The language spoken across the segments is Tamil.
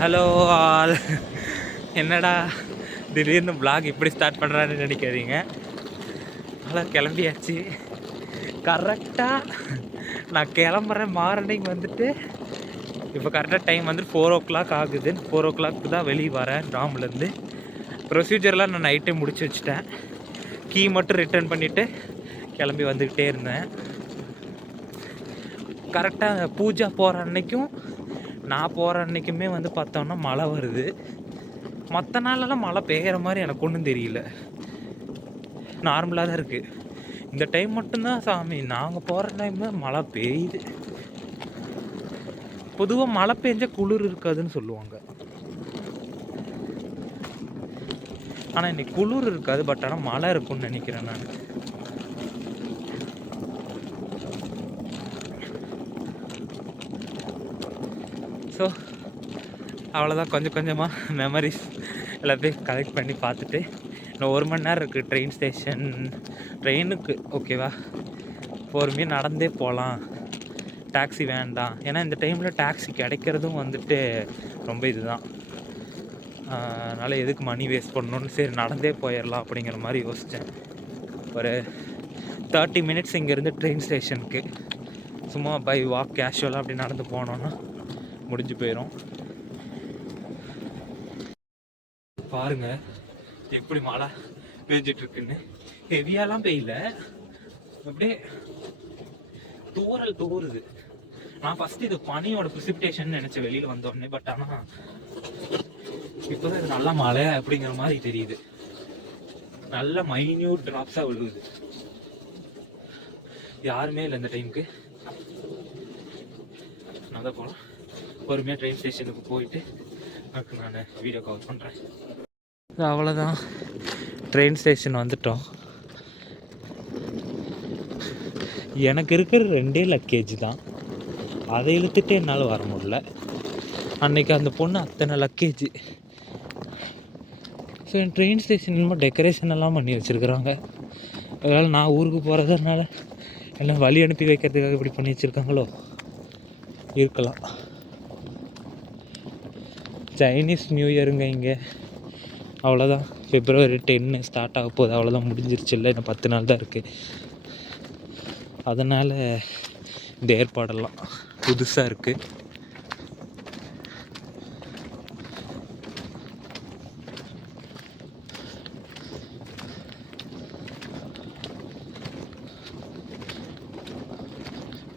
Hello all. என்னடா திடீர்னு பிளாக் இப்படி ஸ்டார்ட் பண்ணுறான்னு நினைக்காதீங்க. அதெல்லாம் கிளம்பியாச்சு. கரெக்டாக நான் கிளம்புறேன். மார்னிங் வந்துட்டு இப்போ கரெக்டாக டைம் வந்துட்டு 4 o'clock ஆகுது. 4 o'clock தான் வெளியே வரேன் டாம்லேருந்து. ப்ரொசீஜர்லாம் நான் நைட்டே முடிச்சு வச்சுட்டேன். கீ மட்டும் ரிட்டர்ன் பண்ணிவிட்டு கிளம்பி வந்துக்கிட்டே இருந்தேன். கரெக்டாக பூஜா போகிற அன்னைக்கும் நான் போகிற அன்றைக்குமே வந்து பார்த்தோன்னா மழை வருது. மற்ற நாளெல்லாம் மழை பெய்கிற மாதிரி எனக்கு ஒன்றும் தெரியல, நார்மலாக தான் இருக்குது. இந்த டைம் மட்டும்தான் சாமி நாங்கள் போகிற டைமில் மழை பெய்யுது. பொதுவாக மழை பெஞ்சால் குளிர் இருக்காதுன்னு சொல்லுவாங்க. ஆனால் இன்னைக்கு குளிர் இருக்காது, பட் ஆனால் மழை இருக்கும்னு நினைக்கிறேன் நான். ஸோ அவ்வளோதான், கொஞ்சம் கொஞ்சமாக மெமரிஸ் எல்லாத்தையும் கலெக்ட் பண்ணி பார்த்துட்டு இன்னும் 1 மணி நேரம் இருக்குது ட்ரெயின் ஸ்டேஷன். ட்ரெயினுக்கு ஓகேவா, பொறுமையாக நடந்தே போகலாம், டாக்ஸி வேண்டாம். ஏன்னா இந்த டைமில் டாக்ஸி கிடைக்கிறதும் வந்துட்டு ரொம்ப இதுதான். அதனால் எதுக்கு மணி வேஸ்ட் பண்ணணுன்னு சரி நடந்தே போயிடலாம் அப்படிங்கிற மாதிரி யோசித்தேன். ஒரு 30 minutes இங்கேருந்து ட்ரெயின் ஸ்டேஷனுக்கு சும்மா பை வாக் கேஷுவலாக அப்படி நடந்து போனோன்னா முடிஞ்சு போயிடும். பாருங்க எப்படி மழை பெஞ்சிட்ருக்குன்னு. ஹெவியாலாம் பெய்யல, அப்படியே தூறல் தூறுது. நான் ஃபஸ்ட்டு இது பனியோட ப்ரிசிபிடேஷன் நினச்சேன் வெளியில் வந்தோடனே. பட் ஆனால் இப்போதான் இது நல்லா மழை அப்படிங்கிற மாதிரி தெரியுது. நல்ல மைன்யூட் ட்ராப்ஸாக விழுகுது. யாருமே இல்லை இந்த டைமுக்கு. நான் தான் போகலாம், பொறுமையாக ட்ரெயின் ஸ்டேஷனுக்கு போயிட்டு அதுக்கு நான் வீடியோ கவர் பண்ணுறேன். அவ்வளோதான், ட்ரெயின் ஸ்டேஷன் வந்துட்டோம். எனக்கு இருக்கிற 2 லக்கேஜ் தான், அதை இழுத்துட்டு என்னால் வர முடியல. அன்றைக்கி அந்த பொண்ணு அத்தனை லக்கேஜ். ஸோ என் ட்ரெயின் ஸ்டேஷன் இன்னும் டெக்கரேஷன் எல்லாம் பண்ணி வச்சுருக்குறாங்க. அதனால் நான் ஊருக்கு போகிறதுனால எல்லாம் வழி அனுப்பி வைக்கிறதுக்காக இப்படி பண்ணி வச்சுருக்காங்களோ இருக்கலாம். சைனீஸ் நியூ இயருங்க இங்கே. அவ்வளோதான், February 10 ஸ்டார்ட் ஆக போகுது. அவ்வளோதான், முடிஞ்சிருச்சு. இல்லை இன்னும் 10 நாள் தான் இருக்குது. அதனால் இந்த ஏற்பாடெல்லாம் புதுசாக இருக்குது.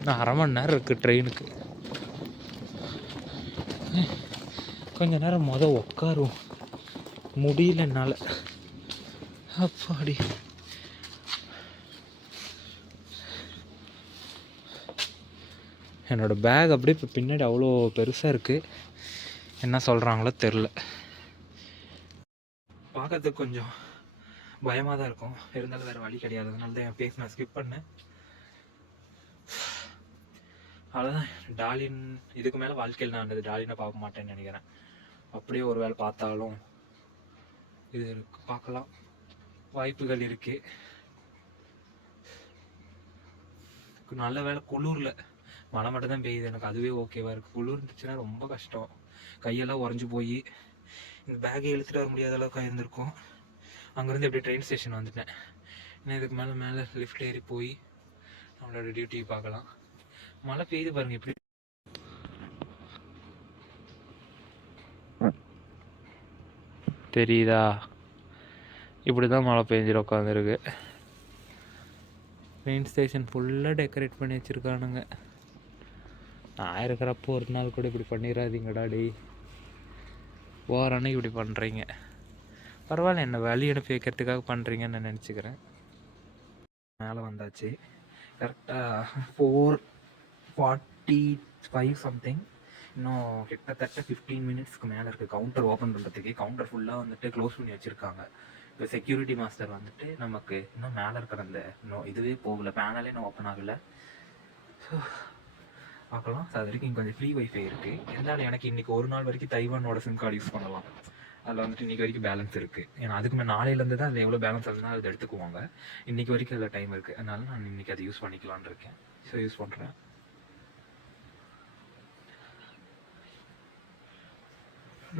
நான் 1/2 மணி நேரம் இருக்குது ட்ரெயினுக்கு. கொஞ்ச நேரம் உட்காரும் முடியல என்னால். அப்பாடி என்னோடய பேக் அப்படியே இப்போ பின்னாடி அவ்வளோ பெருசாக இருக்குது. என்ன சொல்கிறாங்களோ தெரில. பார்க்கறதுக்கு கொஞ்சம் பயமாக தான் இருக்கும், இருந்தாலும் வேறு வழி கிடையாது. அதனால தான் என் பேஸ் நான் ஸ்கிப் பண்ணேன். அவ்வளோதான், டாலின் இதுக்கு மேலே வாழ்க்கையில் நான் அந்த டாலினை பார்க்க மாட்டேன்னு நினைக்கிறேன். அப்படியே ஒரு வேளை பார்த்தாலும் இது பார்க்கலாம் வாய்ப்புகள் இருக்குது. நல்ல வேலை குளிரில், மழை மட்டும் தான் பெய்யுது, எனக்கு அதுவே ஓகேவாக இருக்குது. குளிர் இருந்துச்சுன்னா ரொம்ப கஷ்டம், கையெல்லாம் உறைஞ்சி போய் இந்த பேக்கை இழுத்துட்டு வர முடியாத அளவுக்கு இருந்திருக்கும். அங்கேருந்து எப்படி ட்ரெயின் ஸ்டேஷன் வந்துட்டேன். ஏன்னா இதுக்கு மேலே லிஃப்ட் ஏறி போய் நம்மளோட டியூட்டியை பார்க்கலாம். மழை பெய்யுது பாருங்கள் எப்படி தெரியுதா. இப்படி தான் மழை பெஞ்சிட்டு உட்காந்துருக்கு. ட்ரெயின் ஸ்டேஷன் ஃபுல்லாக டெக்கரேட் பண்ணி வச்சுருக்கானுங்க. நான் இருக்கிறப்போ ஒரு நாள் கூட இப்படி பண்ணிடாதீங்கடா டே, போகிற அன்னைக்கு இப்படி பண்ணுறீங்க. பரவாயில்ல, என்ன வழி அனுப்பி வைக்கிறதுக்காக பண்ணுறீங்கன்னு நான் நினச்சிக்கிறேன். மேலே வந்தாச்சு. கரெக்டாக 4:45 சம்திங். இன்னும் கிட்டத்தட்ட 15 மினிட்ஸ்க்கு மேலே இருக்குது கவுண்டர் ஓப்பன் பண்ணுறதுக்கு. கவுண்டர் ஃபுல்லாக வந்துட்டு க்ளோஸ் பண்ணி வச்சுருக்காங்க. இப்போ செக்யூரிட்டி மாஸ்டர் வந்துட்டு நமக்கு இன்னும் மேலே இருக்கிற அந்த இதுவே போகலை, பேனலே இன்னும் ஓப்பன் ஆகலை. ஸோ பார்க்கலாம். ஸோ அது வரைக்கும் கொஞ்சம் ஃப்ரீ வைஃபை இருக்குது. இருந்தாலும் எனக்கு இன்றைக்கி ஒரு நாள் வரைக்கும் தைவானோட சிம் கார்டு யூஸ் பண்ணலாம். அதில் வந்துட்டு இன்றைக்கி வரைக்கும் பேலன்ஸ் இருக்குது. ஏன்னா அதுக்கு மேலே நாளையிலேருந்து தான் அதில் எவ்வளோ பேலன்ஸ் ஆகுதுன்னா அதை எடுத்துக்குவாங்க. இன்றைக்கி வரைக்கும் அதில் டைம் இருக்குது, அதனால நான் இன்றைக்கி அதை யூஸ் பண்ணிக்கலான்னு இருக்கேன். ஸோ யூஸ் பண்ணுறேன்.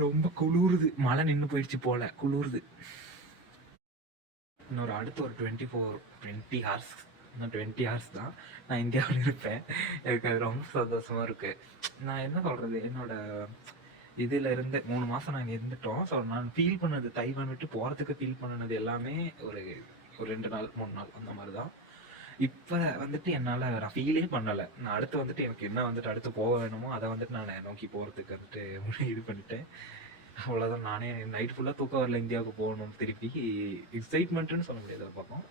ரொம்ப குளிருது, மழை நின்று போயிடுச்சு போல, குளிருது. இன்னொரு அடுத்து ஒரு 20 ஹார்ஸ், இன்னும் 20 ஹார்ஸ் தான் நான் இந்தியாவில் இருப்பேன். எனக்கு அது ரொம்ப சந்தோஷமாக இருக்குது. நான் என்ன சொல்கிறது, என்னோட இதில் இருந்து 3 மாதம் நாங்கள் இருந்துட்டோம். ஸோ நான் ஃபீல் பண்ணது, தைவான் விட்டு போகிறதுக்கு ஃபீல் பண்ணினது எல்லாமே ஒரு ஒரு 2 நாள் 3 நாள் அந்த மாதிரி தான். இப்போ வந்துட்டு என்னால் நான் ஃபீலே பண்ணலை. நான் அடுத்து வந்துட்டு எனக்கு என்ன வந்துட்டு அடுத்து போக வேணுமோ அதை வந்துட்டு நான் நோக்கி போகிறதுக்கு வந்துட்டு இது பண்ணிட்டேன். அவ்வளோதான். நானே நைட் ஃபுல்லாக தூக்கம் வரல, இந்தியாவுக்கு போகணும் திருப்பி. எக்ஸைட்மெண்ட்டுன்னு சொல்ல முடியாது ஒரு பக்கம்,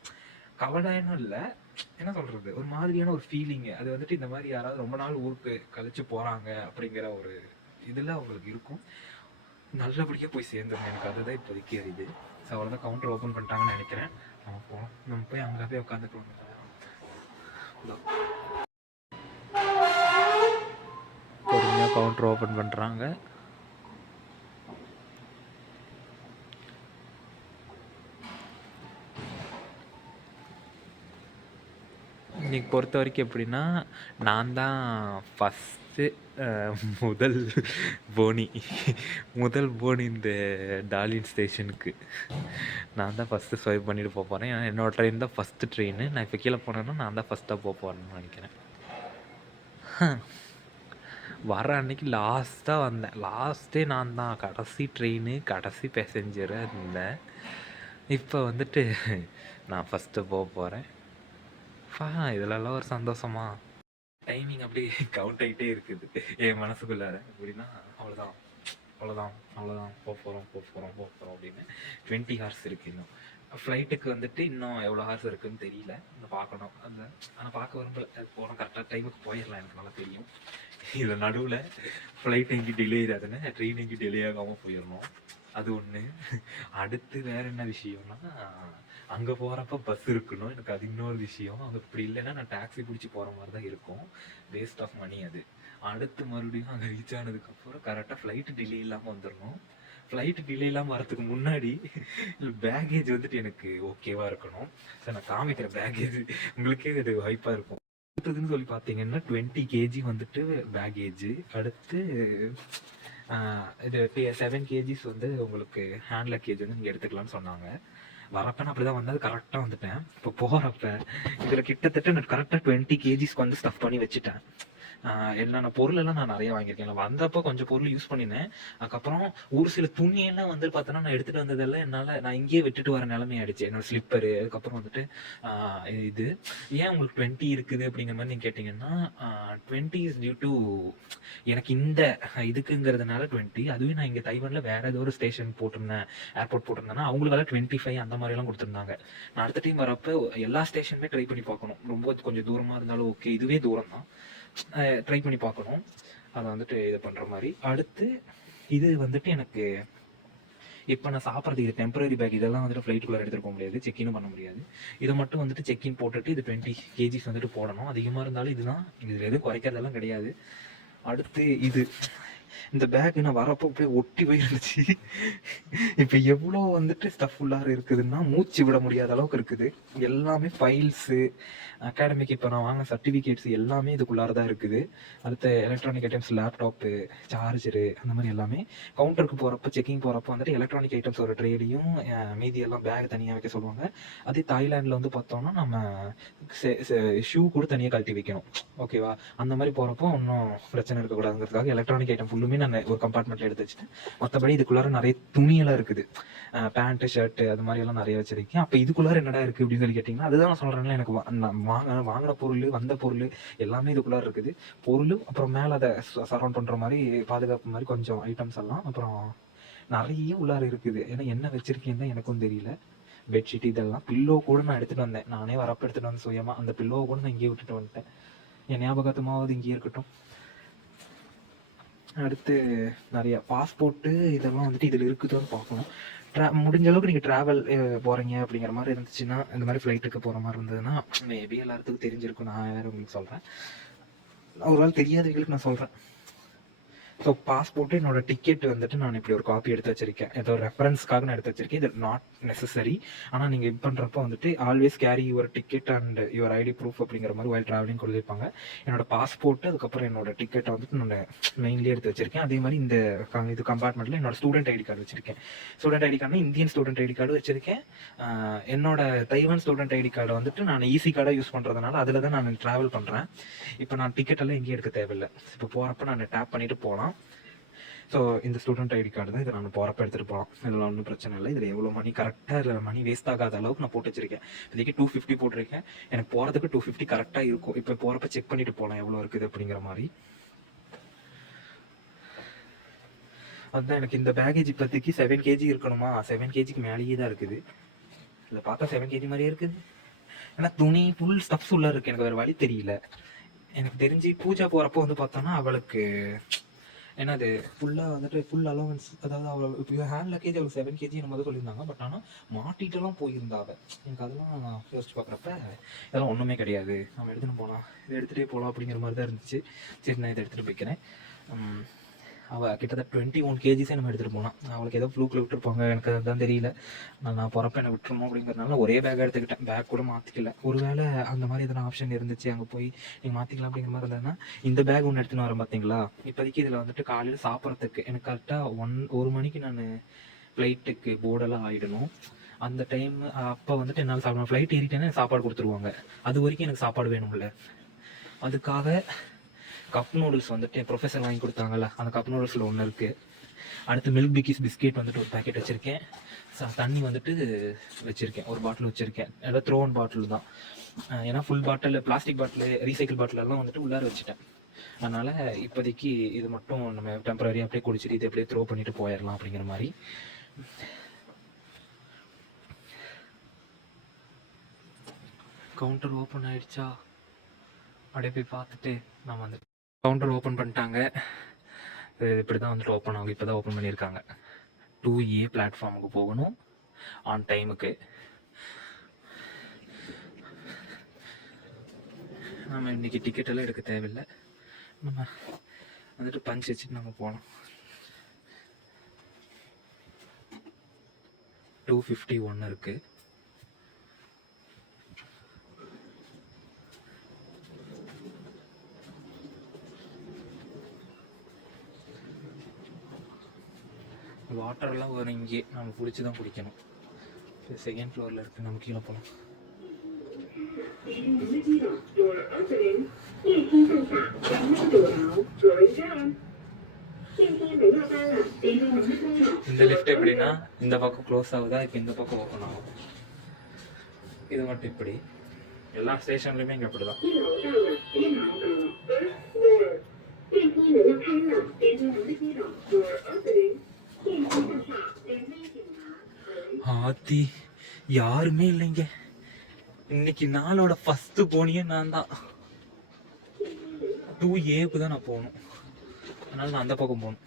கவலைன்னு இல்லை, என்ன சொல்கிறது, ஒரு மாதிரியான ஒரு ஃபீலிங்கு. அது வந்துட்டு இந்த மாதிரி யாராவது ரொம்ப நாள் ஊருக்கு கழிச்சு போகிறாங்க அப்படிங்கிற ஒரு இதில் அவங்களுக்கு இருக்கும். நல்லபடியாக போய் சேர்ந்துருங்க, எனக்கு அதுதான் இப்போதைக்கு அறியுது. ஸோ அவ்வளோதான், கவுண்டர் ஓப்பன் பண்ணிட்டாங்கன்னு நினைக்கிறேன். நம்ம போகலாம், நம்ம போய் அங்கே போய் உட்காந்துட்டு பொறுமையாக கவுண்டர் ஓப்பன் பண்ணுறாங்க. இன்னைக்கு பொறுத்த வரைக்கும் எப்படின்னா, நான் தான் ஃபஸ்ட்டு முதல் போனி இந்த டார்லின் ஸ்டேஷனுக்கு நான் தான் ஃபஸ்ட்டு ஸ்வைப் பண்ணிட்டு போக போகிறேன். ஏன்னா என்னோடய ட்ரெயின் தான் ஃபஸ்ட்டு ட்ரெயின். நான் இப்போ கீழே போனேன்னா நான் தான் ஃபஸ்ட்டாக போக போகிறேன்னு நினைக்கிறேன். வர அன்னைக்கு லாஸ்ட்டாக வந்தேன், லாஸ்ட்டே நான் தான் கடைசி ட்ரெயின், கடைசி பேசஞ்சராக இருந்தேன். இப்போ வந்துட்டு நான் ஃபஸ்ட்டு போக போகிறேன். இதுலலாம் ஒரு சந்தோஷமா. டைமிங் அப்படியே கவுண்ட் ஆகிட்டே இருக்குது என் மனசுக்குள்ளார. எப்படின்னா அவ்வளோதான் அவ்வளோதான் அவ்வளோதான், போக போகிறோம் அப்படின்னு. 20 ஹார்ஸ் இருக்குது இன்னும். ஃப்ளைட்டுக்கு வந்துட்டு இன்னும் எவ்வளோ ஹார்ஸ் இருக்குதுன்னு தெரியல, இன்னும் பார்க்கணும். அந்த ஆனால் பார்க்க விரும்பல, அது போகிறோம் கரெக்டாக டைமுக்கு போயிடலாம், எனக்கு நல்லா தெரியும். இதில் நடுவில் ஃப்ளைட் எங்கேயும் டிலே ஆகாதுன்னு, ட்ரெயின் எங்கேயும் டிலே ஆகாமல் போயிடணும், அது ஒன்று. அடுத்து வேறு என்ன விஷயம்னா, அங்கே போகிறப்ப பஸ் இருக்கணும், எனக்கு அது இன்னொரு விஷயம். அங்கே இப்படி இல்லைன்னா நான் டாக்ஸி பிடிச்சி போகிற மாதிரி தான் இருக்கும், வேஸ்ட் ஆஃப் மணி அது. அடுத்து மறுபடியும் அங்கே ரீச் ஆனதுக்கப்புறம் கரெக்டாக ஃப்ளைட்டு டிலே இல்லாமல் வந்துடணும். ஃப்ளைட்டு டிலே இல்லாமல் வரதுக்கு முன்னாடி பேக்கேஜ் வந்துட்டு எனக்கு ஓகேவாக இருக்கணும். சார் நான் காமிக்கிற பேக்கேஜ் உங்களுக்கே இது வாய்ப்பாக இருக்கும். அடுத்ததுன்னு சொல்லி பார்த்தீங்கன்னா 20 kg வந்துட்டு பேக்கேஜ். அடுத்து இது 7 kgs வந்து உங்களுக்கு ஹேண்ட் லக்கேஜ் வந்து நீங்கள் எடுத்துக்கலாம்னு சொன்னாங்க. வரப்ப நான் அப்படி தான் வந்தது, கரெக்டாக வந்துட்டேன். இப்போ போகிறப்ப இதில் கிட்டத்தட்ட நான் கரெக்டாக 20 kgs வந்து ஸ்டஃப் பண்ணி வச்சுட்டேன். என்னென்ன பொருளெல்லாம் நான் நிறைய வாங்கியிருக்கேன். நான் வந்தப்போ கொஞ்சம் பொருள் யூஸ் பண்ணினேன். அதுக்கப்புறம் ஒரு சில துணியெல்லாம் வந்து பார்த்தோன்னா நான் எடுத்துகிட்டு வந்ததெல்லாம் நான் இங்கேயே விட்டுட்டு வர நிலைமை ஆயிடுச்சு. என்னோட ஸ்லிப்பரு, அதுக்கப்புறம் வந்துட்டு இது ஏன் உங்களுக்கு 20 இருக்குது அப்படிங்கிற மாதிரி நீங்கள் கேட்டிங்கன்னா, 20 இஸ் டியூ டு எனக்கு இந்த இதுக்குங்கிறதுனால 20. அதுவே நான் இங்கே தைவானில் வேறு ஏதோ ஒரு ஸ்டேஷன் போட்டிருந்தேன், ஏர்போர்ட் போட்டிருந்தேன்னா அவங்களுக்கெல்லாம் 25 அந்த மாதிரிலாம் கொடுத்துருந்தாங்க. நான் அடுத்த டைம் வரப்போ எல்லா ஸ்டேஷனுமே ட்ரை பண்ணி பார்க்கணும். ரொம்ப கொஞ்சம் தூரமாக இருந்தாலும் ஓகே, இதுவே தூரம் தான், ட்ரை பண்ணி பார்க்கணும். அதை வந்துட்டு இது பண்ணுற மாதிரி. அடுத்து இது வந்துட்டு எனக்கு இப்போ நான் சாப்பிட்றது இது டெம்பரரி பேக், இதெல்லாம் வந்துட்டு ஃப்ளைட்டுக்குள்ளே எடுத்துகிட்டு போக முடியாது, செக்இனும் பண்ண முடியாது. இதை மட்டும் வந்துட்டு செக்இன் போட்டுட்டு இது 20 kgs வந்துட்டு போடணும். அதிகமாக இருந்தாலும் இதுதான், இதில் எதுவும் குறைக்கிறதெல்லாம் கிடையாது. அடுத்து இது இந்த பேக் நான் வரப்போ அப்படியே ஒட்டி போயிருந்துச்சு. இப்போ எவ்வளோ வந்துட்டு ஸ்டஃப் உள்ளார இருக்குதுன்னா மூச்சு விட முடியாத அளவுக்கு இருக்குது. எல்லாமே ஃபைல்ஸு, அகாடமிக் இப்போ நான் வாங்கின சர்டிஃபிகேட்ஸ் எல்லாமே இதுக்குள்ளார தான் இருக்குது. அடுத்த எலக்ட்ரானிக் ஐட்டம்ஸ், லேப்டாப்பு, சார்ஜரு, அந்த மாதிரி எல்லாமே. கவுண்டருக்கு போகிறப்ப, செக்கிங் போகிறப்போ வந்துட்டு எலக்ட்ரானிக் ஐட்டம்ஸ் ஒரு ட்ரேலையும் மீதி எல்லாம் பேக் தனியாக வைக்க சொல்லுவாங்க. அதே தாய்லாண்டில் வந்து பார்த்தோம்னா நம்ம ஷூ கூட தனியாக கழட்டி வைக்கணும், ஓகேவா? அந்த மாதிரி போகிறப்போ ஒன்றும் பிரச்சனை இருக்கக்கூடாதுங்கிறதுக்காக எலக்ட்ரானிக் ஐட்டம் ஃபுல்லுமே நான் ஒரு கம்பார்ட்மெண்ட்டில் எடுத்து வச்சுட்டேன். மற்றபடி இதுக்குள்ளார நிறைய துணியெல்லாம் இருக்குது, பேண்ட்டு, ஷர்ட்டு, அது மாதிரி எல்லாம் நிறைய வச்சிருக்கேன். அப்போ இதுக்குள்ளார என்னடா இருக்குது அப்படின்னு சொல்லி கேட்டிங்கன்னா, அதுதான் நான் சொல்கிறேன்ல, எனக்கு வாங்கின பொருள், வந்த பொருள் எல்லாமே இதுக்குள்ளார இருக்குது. பொருள் அப்புறம் மேலே அதை சரௌண்ட் பண்ணுற மாதிரி பாதுகாப்பு மாதிரி கொஞ்சம் ஐட்டம்ஸ் எல்லாம் அப்புறம் நிறைய உள்ளார இருக்குது. ஏன்னா என்ன வச்சிருக்கேன்னு தான் எனக்கும் தெரியல. பெட்ஷீட் இதெல்லாம், பில்லோ கூட நான் எடுத்துகிட்டு வந்தேன், நானே வரப்போ எடுத்துகிட்டு வந்து சுயமாக. அந்த பில்லோவை கூட நான் இங்கேயே விட்டுட்டு வந்துட்டேன், என் ஞாபகத்தமாவது இங்கேயே இருக்கட்டும். அடுத்து நிறைய பாஸ்போர்ட்டு இதெல்லாம் வந்துட்டு இதில் இருக்குதான்னு பார்க்கணும். முடிஞ்ச அளவுக்கு நீங்கள் ட்ராவல் போகிறீங்க அப்படிங்கிற மாதிரி இருந்துச்சுன்னா, இந்த மாதிரி ஃப்ளைட்டுக்கு போகிற மாதிரி இருந்ததுன்னா மேபி எல்லாத்துக்கும் தெரிஞ்சிருக்கும். நான் வேறு உங்களுக்கு சொல்கிறேன், ஒரு வேளை தெரியாதவங்களுக்கு நான் சொல்கிறேன். ஸோ பாஸ்போர்ட்டு என்னோட டிக்கெட் வந்துட்டு நான் இப்படி ஒரு காப்பி எடுத்து வச்சிருக்கேன். ஏதோ ரெஃபரன்ஸ்க்காக நான் எடுத்து வச்சிருக்கேன். இது நாட் நெசசரி. ஆனால் நீங்கள் இது பண்ணுறப்போ வந்துட்டு always carry your ticket and your ID proof அப்படிங்கிற மாதிரி வைல் ட்ராவலிங் கொடுத்துருப்பாங்க. என்னோட பாஸ்போர்ட்டு அதுக்கப்புறம் என்னோட டிக்கெட்டை வந்துட்டு நான் மெயின்லேயே எடுத்து வச்சிருக்கேன். அதே மாதிரி இந்த இது கம்பார்ட்மெண்ட்டில் என்னோட ஸ்டூடெண்ட் ஐடி கார்டு வச்சிருக்கேன். ஸ்டூடெண்ட் ஐடி கார்டுனா இந்தியன் ஸ்டூடெண்ட் ஐடி கார்டு வச்சிருக்கேன். என்னோட தைவான் ஸ்டூடெண்ட் ஐடி கார்டை வந்துட்டு நான் ஈஸி கார்டாக யூஸ் பண்ணுறதுனால அதில் தான் நான் ட்ராவல் பண்ணுறேன். இப்போ நான் டிக்கெட்டெல்லாம் எங்கேயும் எடுக்க தேவையில்லை. இப்போ போகிறப்ப நான் டேப் பண்ணிவிட்டு போகலாம். ஸோ இந்த ஸ்டூடெண்ட் ஐடி கார்டு தான் இதை நான் போகிறப்ப எடுத்துகிட்டு போகலாம். இதில் ஒன்றும் பிரச்சனை இல்லை. இதில் எவ்வளோ மணி கரெக்டாக இதில் மணி வேஸ்ட் ஆகாத அளவுக்கு நான் போட்டு வச்சிருக்கேன். இதுக்கு 250 போட்டிருக்கேன். எனக்கு போகிறதுக்கு 250 கரெக்டாக இருக்கும். இப்போ போகிறப்ப செக் பண்ணிட்டு போகலாம் எவ்வளோ இருக்குது அப்படிங்கிற மாதிரி. அதுதான் எனக்கு இந்த பேகேஜ் இப்போதைக்கு 7 kg இருக்கணுமா, 7 kgக்கு மேலேயே தான் இருக்குது. இதில் பார்த்தா 7 kg மாதிரியே இருக்குது. ஏன்னா துணி ஃபுல் ஸ்டப்ஸ் உள்ள இருக்குது. எனக்கு வேறு வழி தெரியல. எனக்கு தெரிஞ்சு பூஜா போகிறப்போ வந்து பார்த்தோன்னா அவளுக்கு ஏன்னா அது ஃபுல்லாக வந்துட்டு ஃபுல் அலவன்ஸ், அதாவது அவள் இப்போ ஹேண்ட் லக்கேஜ் அவளுக்கு 7 kg நம்ம தான் சொல்லியிருந்தாங்க. பட் ஆனால் மாட்டிகிட்டெல்லாம் போயிருந்தாங்க. எனக்கு அதெல்லாம் யோசிச்சு பார்க்குறப்ப இதெல்லாம் ஒன்றுமே கிடையாது, நம்ம எடுத்துகிட்டு போகலாம், இதை எடுத்துகிட்டே போகலாம் அப்படிங்கிற மாதிரி தான் இருந்துச்சு. சரி நான் இதை எடுத்துகிட்டு போய்க்கிறேன். அவள் கிட்டத்தட்ட 21 kg நம்ம எடுத்துகிட்டு போனான். அவளுக்கு ஏதோ ஃப்ளூக்கில் விட்டுருப்பாங்க, எனக்கு அதுதான் தெரியல. நான் போகிறப்ப என்னை விட்டுருணும் அப்படிங்கிறதுனால ஒரே பேக் எடுத்துக்கிட்டேன். பேக் கூட மாற்றிக்கல. ஒரு வேளை அந்த மாதிரி எதனா ஆப்ஷன் இருந்துச்சு அங்கே போய் நீங்கள் மாற்றிக்கலாம் அப்படிங்கிற மாதிரி இருந்ததுன்னா இந்த பேக் ஒன்று எடுத்துன்னு வரேன் பார்த்தீங்களா. இப்போதைக்கு இதில் வந்துட்டு காலையில் சாப்பிட்றதுக்கு எனக்கு கரெக்டாக 1 மணிக்கு நான் ஃப்ளைட்டுக்கு போர்டெல்லாம் ஆகிடணும். அந்த டைம் அப்போ வந்துட்டு என்னால் சாப்பிடணும். ஃப்ளைட் ஏறிட்டேன்னா சாப்பாடு கொடுத்துருவாங்க. அது வரைக்கும் எனக்கு சாப்பாடு வேணும்ல. அதுக்காக கப் நூடுல்ஸ் வந்துட்டு என் ப்ரொஃபஸர் வாங்கி கொடுத்தாங்கல்ல, அந்த கப் நூடுல்ஸில் ஒன்று இருக்குது. அடுத்து மில்க் பிக்கிஸ் பிஸ்கெட் வந்துட்டு ஒரு பேக்கெட் வச்சுருக்கேன். தண்ணி வந்துட்டு வச்சுருக்கேன், ஒரு பாட்டில் வச்சுருக்கேன். எல்லாம் த்ரோ ஒன் பாட்டில் தான். ஏன்னா full bottle plastic bottle recycle பாட்டிலெல்லாம் வந்துட்டு உள்ளார வச்சுட்டேன். அதனால் இப்போதைக்கு இது மட்டும் நம்ம டெம்பரரியாக அப்படியே குடிச்சிட்டு இதை அப்படியே த்ரோ பண்ணிவிட்டு போயிடலாம் அப்படிங்கிற மாதிரி. கவுண்டர் ஓப்பன் ஆகிடுச்சா அப்படியே போய் பார்த்துட்டு நான் வந்துட்டு கவுண்டர் ஓப்பன் பண்ணிட்டாங்க. இப்படி தான் வந்துட்டு ஓப்பன் ஆகும். இப்போ தான் ஓப்பன் பண்ணியிருக்காங்க. 2A பிளாட்ஃபார்முக்கு போகணும் ஆன் டைமுக்கு. நம்ம இன்றைக்கி டிக்கெட்டெல்லாம் எடுக்க தேவையில்லை. நம்ம வந்துட்டு பஞ்ச் வச்சுட்டு நம்ம போகலாம். 251 இருக்குது. வாட்டர்லாம் வரும் இங்கே, நம்ம பிடிச்சி தான் குடிக்கணும். செகண்ட் ஃப்ளோரில் இருக்குது, நம்ம கீழே போகலாம். இந்த லிஃப்ட் எப்படின்னா இந்த பக்கம் க்ளோஸ் ஆகுதா, இப்போ இந்த பக்கம் ஓப்பன் ஆகும். இது மட்டும் இப்படி எல்லா ஸ்டேஷன்லையுமே இங்கே அப்படி தான். ஆத்தி யாருமே இல்லைங்க. இன்னைக்கு நாளோட ஃபர்ஸ்ட் போனியே நான் தான். 2Aக்கு தான் நான் போகணும். அதனால நான் அந்த பக்கம் போகணும்.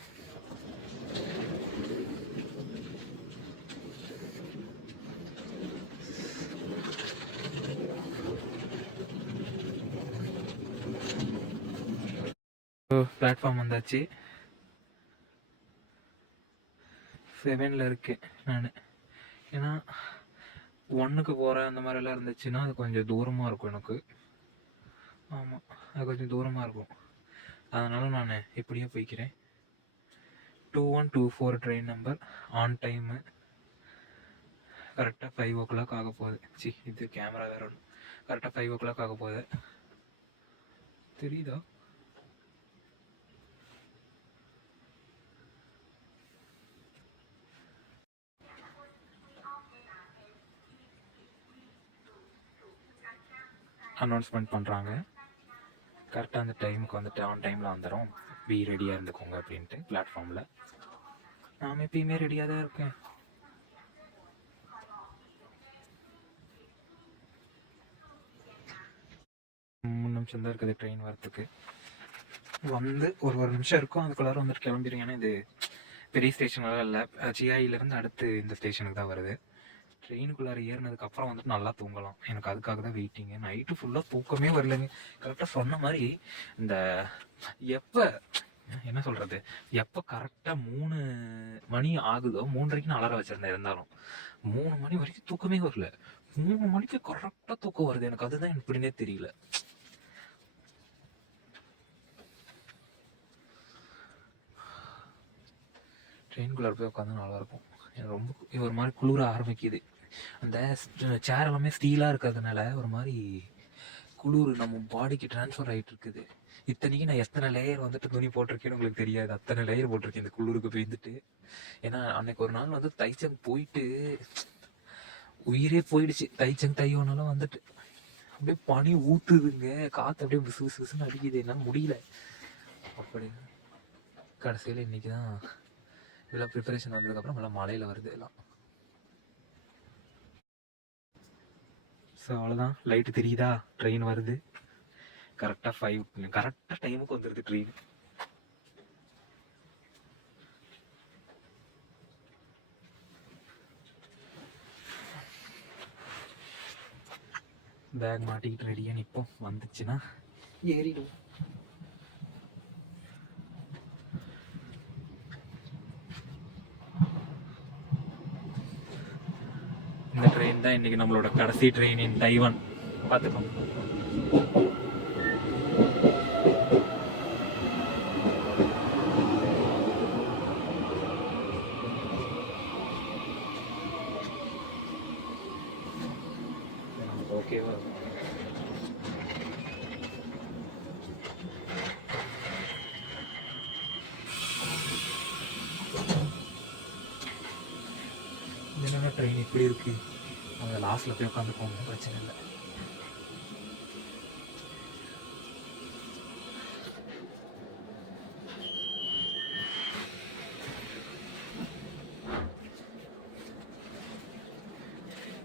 பிளாட்ஃபார்ம் வந்தாச்சு. 7ல் இருக்கேன் நான். ஏன்னா 1க்கு போகிறேன் அந்த மாதிரிலாம் இருந்துச்சுன்னா அது கொஞ்சம் தூரமாக இருக்கும் எனக்கு. ஆமாம், அது கொஞ்சம் தூரமாக இருக்கும். அதனால் நான் இப்படியே போய்க்கிறேன். 2124 ட்ரெயின் நம்பர் ஆன் டைமு. கரெக்டாக 5 o'clock ஆக போகுது. இது கேமரா வேறு ஒன்று. கரெக்டாக 5 o'clock ஆக போகுது. தெரியுதா? அனௌன்ஸ்மெண்ட் பண்ணுறாங்க. கரெக்டாக அந்த டைமுக்கு வந்துட்டு ஆன் டைமில் வந்துடும். பி ரெடியாக இருந்துக்கோங்க அப்படின்ட்டு பிளாட்ஃபார்மில். நாம் எப்பயுமே ரெடியாக தான் இருக்கேன். மூணு நிமிஷம் தான் இருக்குது ட்ரெயின் வரத்துக்கு. வந்து ஒரு நிமிஷம் இருக்கும், அதுக்குள்ளார வந்துட்டு கிளம்பிடுங்க. ஏன்னா இது பெரிய ஸ்டேஷனெல்லாம் இல்லை. சிஐயிலேருந்து அடுத்து இந்த ஸ்டேஷனுக்கு தான் வருது. ட்ரெயினுக்குள்ளார ஏறினதுக்கப்புறம் வந்துட்டு நல்லா தூங்கலாம். எனக்கு அதுக்காக தான் வெயிட்டிங்கு. நைட்டு ஃபுல்லாக தூக்கமே வரலைங்க. கரெக்டாக சொன்ன மாதிரி இந்த எப்போ என்ன சொல்கிறது, எப்போ கரெக்டாக 3 மணி ஆகுதோ 3:30க்கு நான் அலாரம் வச்சுருந்தேன். இருந்தாலும் 3 மணி வரைக்கும் தூக்கமே வரல. 3 மணிக்கு கரெக்டாக தூக்கம் வருது எனக்கு. அதுதான் எப்படின்னே தெரியல. ட்ரெயின்குள்ளே போய் உட்காந்தா நல்லாயிருக்கும். எனக்கு ரொம்ப ஒரு மாதிரி குளிர ஆரம்பிக்குது. அந்த சேர் எல்லாமே ஸ்டீலாக இருக்கிறதுனால ஒரு மாதிரி குளிர் நம்ம பாடிக்கு ட்ரான்ஸ்ஃபர் ஆகிட்டு இருக்குது. இத்தனைக்கு நான் எத்தனை லேயர் வந்துட்டு துணி போட்டிருக்கேன்னு உங்களுக்கு தெரியாது. அத்தனை லேயர் போட்டிருக்கேன் இந்த குளிருக்கு போயிருந்துட்டு. ஏன்னா அன்னைக்கு ஒரு நாள் வந்து தைச்சங் போயிட்டு உயிரே போயிடுச்சு. தைச்சங் தையோனாலும் வந்துட்டு அப்படியே பனி ஊற்றுதுங்க. காற்று அப்படியே விசு விசு விசுன்னு அடிக்குது. என்னால் முடியல. அப்படி கடைசியில் இன்றைக்கி தான் இதெல்லாம் ப்ரிப்பரேஷன் வந்ததுக்கப்புறம் நல்லா மழையில் வருது எல்லாம். ஸோ அவ்வளோதான். லைட்டு தெரியுதா? ட்ரெயின் வருது. கரெக்டாக 5 கரெக்டாக டைமுக்கு வந்துடுது ட்ரெயின். பேக் மாட்டிக்கிட்டு ரெடியாக நிற்போம். வந்துச்சுன்னா ஏறிடும். இந்த ட்ரெயின் தான் இன்றைக்கி நம்மளோட கடைசி ட்ரெயின் இன் தைவான். பார்த்துக்கோங்க. ஓகேவா? என்னென்ன ட்ரெயின் இப்படி இருக்குது. அவங்க லாஸ்ட்டில் போய் உட்காந்துக்கோங்க, பிரச்சனை இல்லை.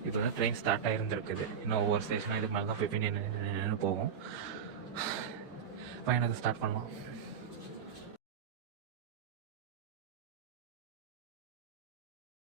இப்போ தான் ட்ரெயின் ஸ்டார்ட் ஆகிருந்துருக்குது. இன்னும் ஒவ்வொரு ஸ்டேஷனாக இதுக்கு மேலே தான் போய் நின்று போகும். ஃபைனல் ஸ்டார்ட் பண்ணலாம்.